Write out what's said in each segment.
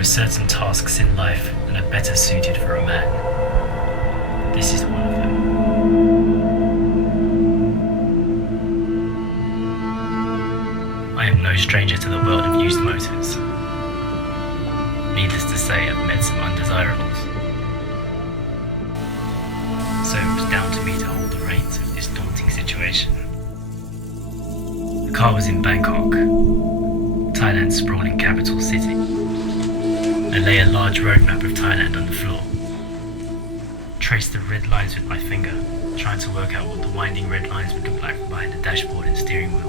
are certain tasks in life that are better suited for a man. This is one of them. I am no stranger to the world of used motors. Needless to say, I've met some undesirables. So it was down to me to hold the reins of this daunting situation. The car was in Bangkok, Thailand's sprawling capital city. I lay a large road map of Thailand on the floor. Traced the red lines with my finger, trying to work out what the winding red lines would look like behind the dashboard and steering wheel.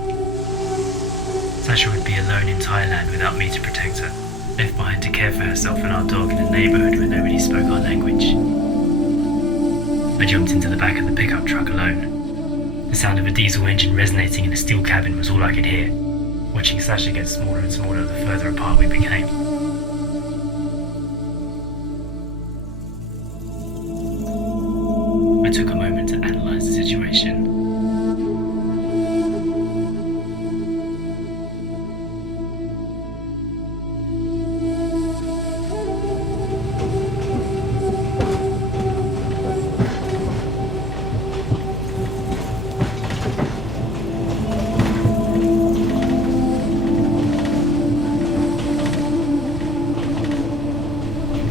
Sasha would be alone in Thailand without me to protect her, left behind to care for herself and our dog in a neighbourhood where nobody spoke our language. I jumped into the back of the pickup truck alone. The sound of a diesel engine resonating in a steel cabin was all I could hear, watching Sasha get smaller and smaller the further apart we became. I took a moment to analyse the situation.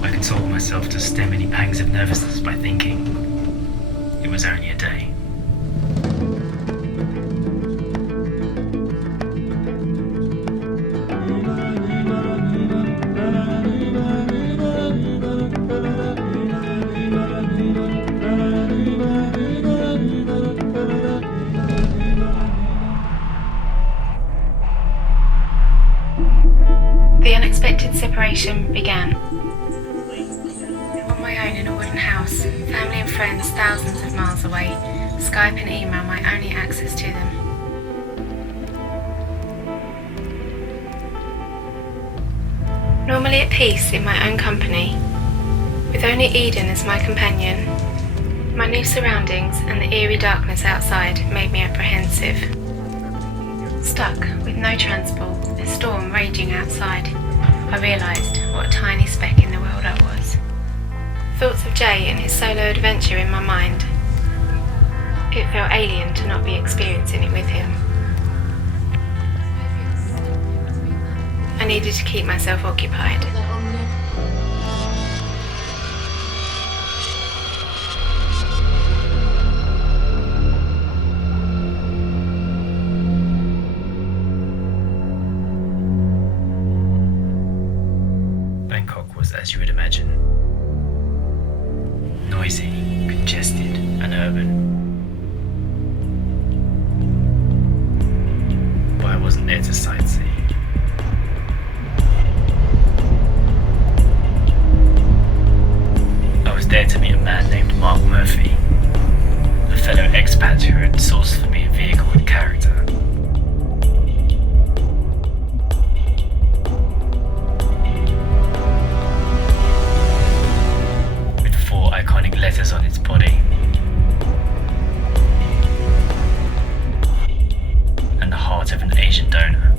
I consoled myself to stem any pangs of nervousness by thinking it was only a day. The unexpected separation began. On my own in a wooden house, family and friends thousands of miles away, Skype and email my only access to them. Normally at peace in my own company, with only Eden as my companion, my new surroundings and the eerie darkness outside made me apprehensive. Stuck with no transport, a storm raging outside, I realised what a tiny speck in the world I was. Thoughts of Jay and his solo adventure in my mind. It felt alien to not be experiencing it with him. I needed to keep myself occupied. Bangkok was as you would imagine. Noisy, congested, and urban. But I wasn't there to sightsee. I was there to meet a man named Mark Murphy, a fellow expat who had sourced for me a vehicle with character. Letters on its body, and the heart of an Asian donor.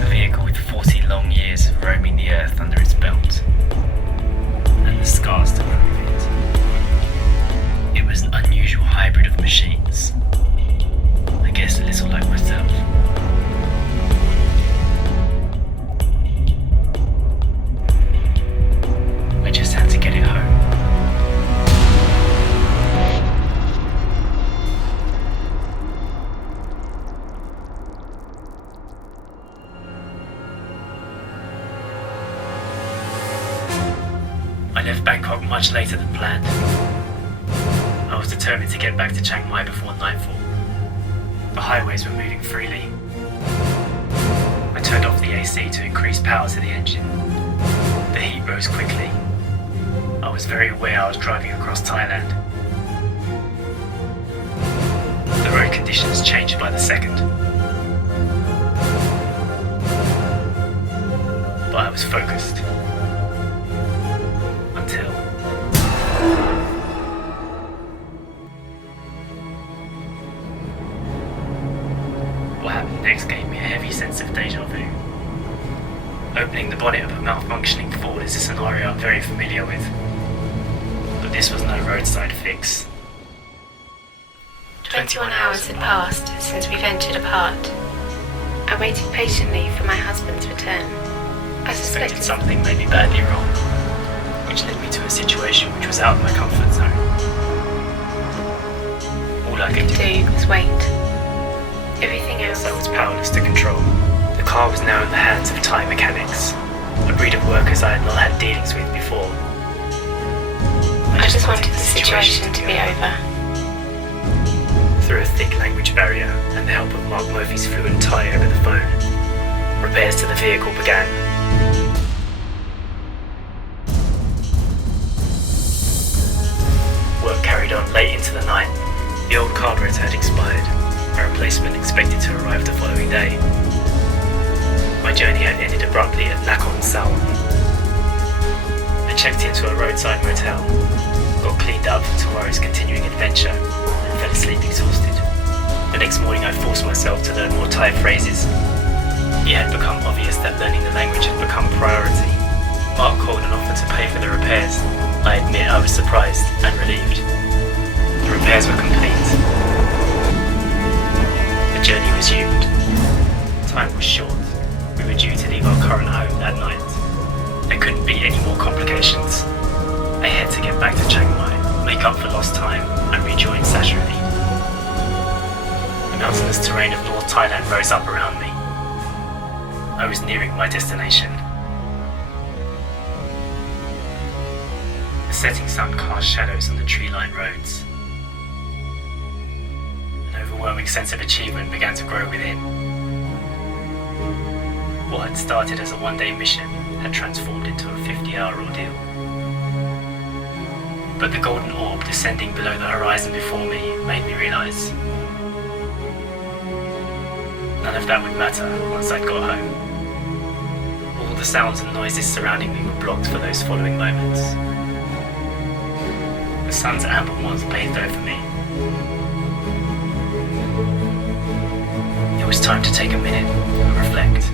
A vehicle with 40 long years of roaming the earth under its belt, and the scars to prove it. It was an unusual hybrid of machines. I guess a little like myself. I just had to get it home. I left Bangkok much later than planned. I was determined to get back to Chiang Mai before nightfall. The highways were moving freely. I turned off the AC to increase power to the engine. The heat rose quickly. I was very aware I was driving across Thailand. The road conditions changed by the second. But I was focused. Until... what happened next Opening the bonnet of a malfunctioning Ford is a scenario I'm very familiar with. But this was no roadside fix. 21 hours had passed since we ventured apart. I waited patiently for my husband's return. I suspected something may be badly wrong, which led me to a situation which was out of my comfort zone. All I could do was wait. Everything else I was powerless to control. The car was now in the hands of Thai mechanics, a breed of workers I had not had dealings with before. I just wanted the situation to be over. Through a thick language barrier and the help of Mark Murphy's fluent Thai over the phone, repairs to the vehicle began. Work carried on late into the night. The old carburetor had expired, a replacement expected to arrive the following day. My journey had ended abruptly at Nakhon Sawan. I checked into a roadside motel, got cleaned up for tomorrow's continuing adventure, and fell asleep exhausted. The next morning I forced myself to learn more Thai phrases. It had become obvious that learning the language had become a priority. Mark called and offered to pay for the repairs. I admit I was surprised and relieved. The repairs were complete. The journey resumed. Time was short. We were due to leave our current home that night. There couldn't be any more complications. I had to get back to Chiang Mai, make up for lost time, and rejoin Sashimi. The mountainous terrain of North Thailand rose up around me. I was nearing my destination. The setting sun cast shadows on the tree-lined roads. An overwhelming sense of achievement began to grow within. What had started as a one-day mission had transformed into a 50-hour ordeal. But the golden orb descending below the horizon before me made me realise none of that would matter once I'd got home. All the sounds and noises surrounding me were blocked for those following moments. The sun's amber ones bathed over me. It was time to take a minute and reflect.